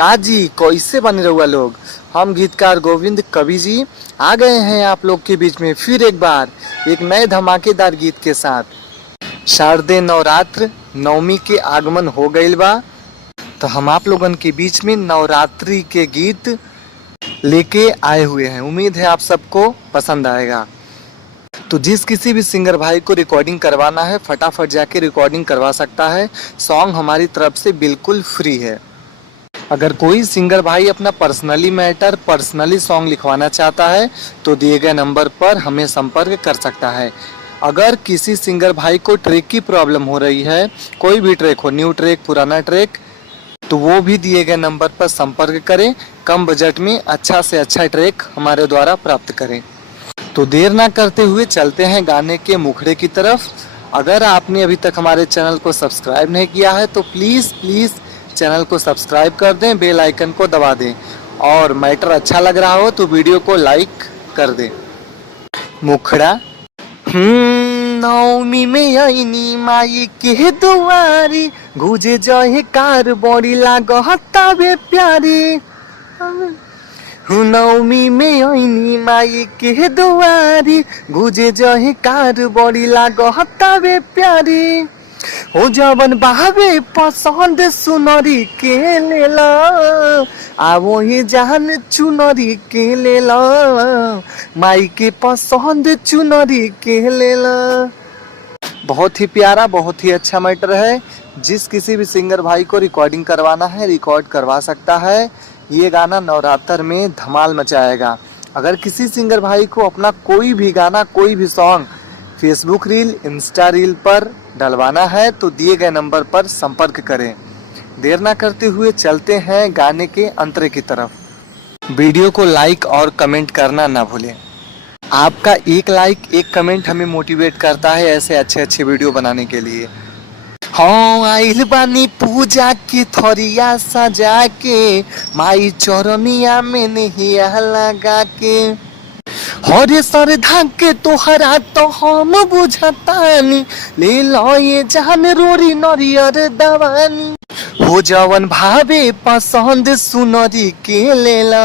काजी कैसे बने रहुआ लोग। हम गीतकार गोविंद कवि जी आ गए हैं आप लोग के बीच में फिर एक बार एक नए धमाकेदार गीत के साथ। शारदे नवरात्र नवमी के आगमन हो गईल बा, तो हम आप लोगन के बीच में नवरात्रि के गीत लेके आए हुए हैं। उम्मीद है आप सबको पसंद आएगा। तो जिस किसी भी सिंगर भाई को रिकॉर्डिंग करवाना है फटाफट जाके रिकॉर्डिंग करवा सकता है। सॉन्ग हमारी तरफ से बिल्कुल फ्री है। अगर कोई सिंगर भाई अपना पर्सनली सॉन्ग लिखवाना चाहता है तो दिए गए नंबर पर हमें संपर्क कर सकता है। अगर किसी सिंगर भाई को ट्रैक की प्रॉब्लम हो रही है, कोई भी ट्रैक हो, न्यू ट्रैक पुराना ट्रैक, तो वो भी दिए गए नंबर पर संपर्क करें। कम बजट में अच्छा से अच्छा ट्रैक हमारे द्वारा प्राप्त करें। तो देर ना करते हुए चलते हैं गाने के मुखड़े की तरफ। अगर आपने अभी तक हमारे चैनल को सब्सक्राइब नहीं किया है तो प्लीज़ चैनल को सब्सक्राइब कर दें, बेल आइकन को दबा दें और मैटर अच्छा लग रहा हो तो वीडियो को लाइक कर दें। मुखड़ा नवमी में आईनी माई के दुआरी, गुजे जहे कार बड़ी लागता बे प्यारी। नवमी में आईनी माई के दुआरी, गुजे जहे कार बड़ी लागता बे प्यारी। हो जवन बहावे पसंद सुनरी के लेला, आवो ही जान चुनरी के लेला, माई के पसंद चुनरी के लेला। बहुत ही प्यारा, बहुत ही अच्छा मैटर है। जिस किसी भी सिंगर भाई को रिकॉर्डिंग करवाना है रिकॉर्ड करवा सकता है। ये गाना नवरात्र में धमाल मचाएगा। अगर किसी सिंगर भाई को अपना कोई भी गाना, कोई भी song Facebook reel, Insta reel पर डलवाना है तो दिए गए नंबर पर संपर्क करें। देर ना करते हुए चलते हैं गाने के अंतरे की तरफ। वीडियो को लाइक और कमेंट करना ना भूलें। आपका एक लाइक एक कमेंट हमें मोटिवेट करता है ऐसे अच्छे अच्छे वीडियो बनाने के लिए। हाँ आइल बानी पूजा की थरिया सजा के, माई चरनिया में नहिया लगा के। हरे सर धाके तोहरा तो हम बुझतानी, ले लो ये जान रोरी नरियर दवानी। हो जवन भावे पसंद सुनरी के लेला,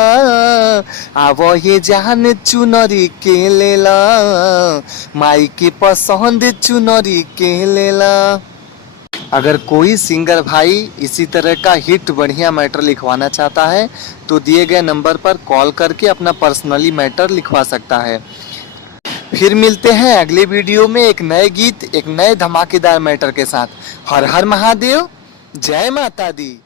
आवो ये जान चुनरी के लेला, माई के पसंद चुनरी के लेला। अगर कोई सिंगर भाई इसी तरह का हिट बढ़िया मैटर लिखवाना चाहता है तो दिए गए नंबर पर कॉल करके अपना पर्सनली मैटर लिखवा सकता है। फिर मिलते हैं अगले वीडियो में एक नए गीत, एक नए धमाकेदार मैटर के साथ। हर हर महादेव, जय माता दी।